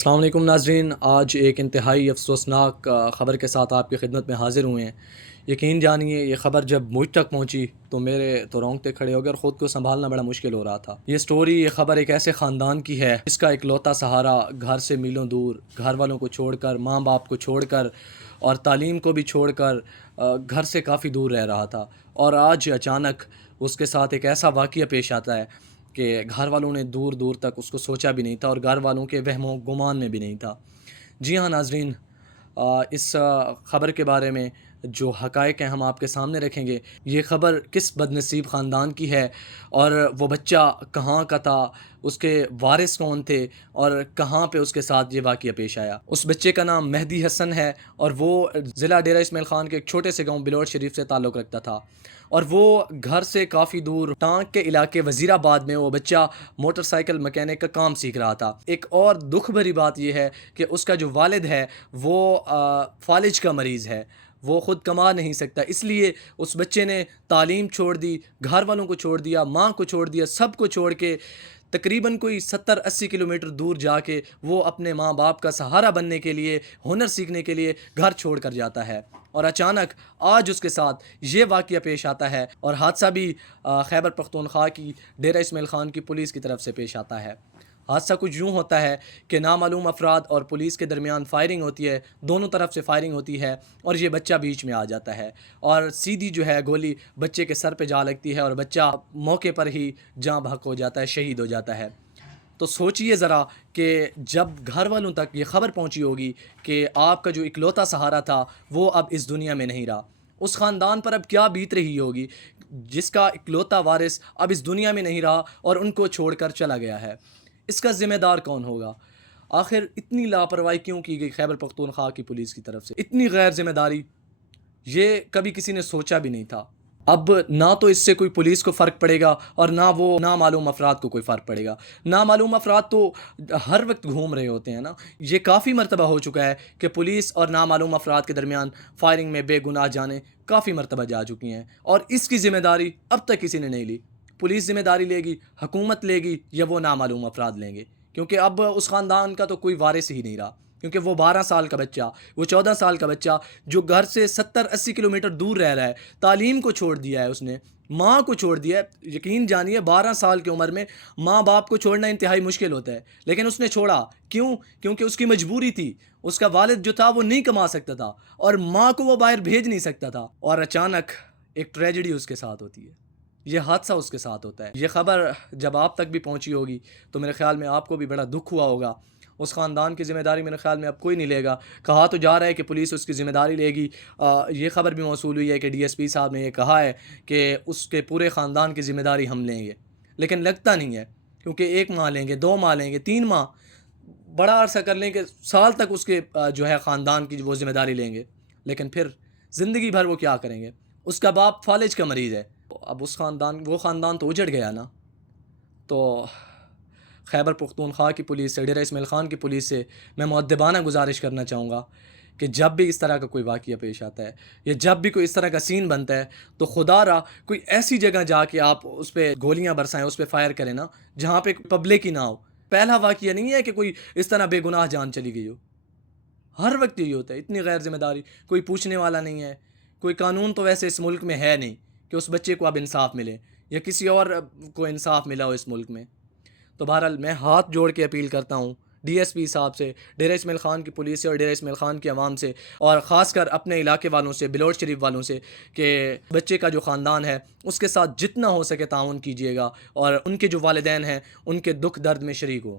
السلام علیکم ناظرین، آج ایک انتہائی افسوسناک خبر کے ساتھ آپ کی خدمت میں حاضر ہوئے ہیں۔ یقین جانیے یہ خبر جب مجھ تک پہنچی تو میرے تو رونگٹے کھڑے ہو گئے اور خود کو سنبھالنا بڑا مشکل ہو رہا تھا۔ یہ خبر ایک ایسے خاندان کی ہے جس کا اکلوتا سہارا گھر سے میلوں دور، گھر والوں کو چھوڑ کر، ماں باپ کو چھوڑ کر اور تعلیم کو بھی چھوڑ کر گھر سے کافی دور رہ رہا تھا، اور آج اچانک اس کے ساتھ ایک ایسا واقعہ پیش آتا ہے کہ گھر والوں نے دور دور تک اس کو سوچا بھی نہیں تھا اور گھر والوں کے وہم و گمان میں بھی نہیں تھا۔ جی ہاں ناظرین، اس خبر کے بارے میں جو حقائق ہیں ہم آپ کے سامنے رکھیں گے۔ یہ خبر کس بد نصیب خاندان کی ہے، اور وہ بچہ کہاں کا تھا، اس کے وارث کون تھے، اور کہاں پہ اس کے ساتھ یہ واقعہ پیش آیا۔ اس بچے کا نام مہدی حسن ہے، اور وہ ضلع ڈیرہ اسماعیل خان کے ایک چھوٹے سے گاؤں بلوچ شریف سے تعلق رکھتا تھا، اور وہ گھر سے کافی دور ٹانک کے علاقے وزیر آباد میں وہ بچہ موٹر سائیکل مکینک کا کام سیکھ رہا تھا۔ ایک اور دکھ بھری بات یہ ہے کہ اس کا جو والد ہے وہ فالج کا مریض ہے، وہ خود کما نہیں سکتا، اس لیے اس بچے نے تعلیم چھوڑ دی، گھر والوں کو چھوڑ دیا، ماں کو چھوڑ دیا، سب کو چھوڑ کے تقریباً کوئی 70-80 کلومیٹر دور جا کے وہ اپنے ماں باپ کا سہارا بننے کے لیے، ہنر سیکھنے کے لیے گھر چھوڑ کر جاتا ہے، اور اچانک آج اس کے ساتھ یہ واقعہ پیش آتا ہے، اور حادثہ بھی خیبر پختونخوا کی ڈیرہ اسماعیل خان کی پولیس کی طرف سے پیش آتا ہے۔ حادثہ کچھ یوں ہوتا ہے کہ نامعلوم افراد اور پولیس کے درمیان فائرنگ ہوتی ہے، دونوں طرف سے فائرنگ ہوتی ہے، اور یہ بچہ بیچ میں آ جاتا ہے، اور سیدھی جو ہے گولی بچے کے سر پہ جا لگتی ہے، اور بچہ موقع پر ہی جاں بحق ہو جاتا ہے، شہید ہو جاتا ہے۔ تو سوچئے ذرا کہ جب گھر والوں تک یہ خبر پہنچی ہوگی کہ آپ کا جو اکلوتا سہارا تھا وہ اب اس دنیا میں نہیں رہا، اس خاندان پر اب کیا بیت رہی ہوگی جس کا اکلوتا وارث اب اس دنیا میں نہیں رہا اور ان کو چھوڑ کر چلا گیا ہے۔ اس کا ذمہ دار کون ہوگا؟ آخر اتنی لاپرواہی کیوں کی گئی خیبر پختونخوا کی پولیس کی طرف سے، اتنی غیر ذمہ داری؟ یہ کبھی کسی نے سوچا بھی نہیں تھا۔ اب نہ تو اس سے کوئی پولیس کو فرق پڑے گا، اور نہ وہ نامعلوم افراد کو کوئی فرق پڑے گا۔ نامعلوم افراد تو ہر وقت گھوم رہے ہوتے ہیں نا۔ یہ کافی مرتبہ ہو چکا ہے کہ پولیس اور نامعلوم افراد کے درمیان فائرنگ میں بے گناہ جانیں کافی مرتبہ جا چکی ہیں، اور اس کی ذمہ داری اب تک کسی نے نہیں لی۔ پولیس ذمہ داری لے گی، حکومت لے گی، یا وہ نامعلوم افراد لیں گے؟ کیونکہ اب اس خاندان کا تو کوئی وارث ہی نہیں رہا، کیونکہ وہ 12 سال کا بچہ، وہ 14 سال کا بچہ جو گھر سے 70-80 کلومیٹر دور رہ رہا ہے، تعلیم کو چھوڑ دیا ہے، اس نے ماں کو چھوڑ دیا ہے۔ یقین جانیے 12 سال کی عمر میں ماں باپ کو چھوڑنا انتہائی مشکل ہوتا ہے، لیکن اس نے چھوڑا کیوں؟ کیونکہ اس کی مجبوری تھی، اس کا والد جو تھا وہ نہیں کما سکتا تھا، اور ماں کو وہ باہر بھیج نہیں سکتا تھا، اور اچانک ایک ٹریجڈی اس کے ساتھ ہوتی ہے، یہ حادثہ اس کے ساتھ ہوتا ہے۔ یہ خبر جب آپ تک بھی پہنچی ہوگی تو میرے خیال میں آپ کو بھی بڑا دکھ ہوا ہوگا۔ اس خاندان کی ذمہ داری میرے خیال میں اب کوئی نہیں لے گا۔ کہا تو جا رہا ہے کہ پولیس اس کی ذمہ داری لے گی، یہ خبر بھی موصول ہوئی ہے کہ ڈی ایس پی صاحب نے یہ کہا ہے کہ اس کے پورے خاندان کی ذمہ داری ہم لیں گے، لیکن لگتا نہیں ہے، کیونکہ 1 ماہ لیں گے، 2 ماہ لیں گے، 3 ماہ، بڑا عرصہ کر لیں کہ سال تک اس کے جو ہے خاندان کی وہ ذمہ داری لیں گے، لیکن پھر زندگی بھر وہ کیا کریں گے؟ اس کا باپ فالج کا مریض ہے، اب وہ خاندان تو اجڑ گیا نا۔ تو خیبر پختونخوا کی پولیس سے، ڈیرہ اسماعیل خان کی پولیس سے میں مؤدبانہ گزارش کرنا چاہوں گا کہ جب بھی اس طرح کا کوئی واقعہ پیش آتا ہے، یا جب بھی کوئی اس طرح کا سین بنتا ہے، تو خدا را کوئی ایسی جگہ جا کے آپ اس پہ گولیاں برسائیں، اس پہ فائر کریں نا جہاں پہ پبلک ہی نہ ہو۔ پہلا واقعہ نہیں ہے کہ کوئی اس طرح بے گناہ جان چلی گئی ہو، ہر وقت یہی ہوتا ہے، اتنی غیر ذمہ داری، کوئی پوچھنے والا نہیں ہے، کوئی قانون تو ویسے اس ملک میں ہے نہیں کہ اس بچے کو اب انصاف ملے، یا کسی اور کو انصاف ملا ہو اس ملک میں۔ تو بہرحال میں ہاتھ جوڑ کے اپیل کرتا ہوں ڈی ایس پی صاحب سے، ڈیرہ اسماعیل خان کی پولیس سے، اور ڈیرہ اسماعیل خان کے عوام سے، اور خاص کر اپنے علاقے والوں سے، بلوچ شریف والوں سے، کہ بچے کا جو خاندان ہے اس کے ساتھ جتنا ہو سکے تعاون کیجیے گا، اور ان کے جو والدین ہیں ان کے دکھ درد میں شریک ہو۔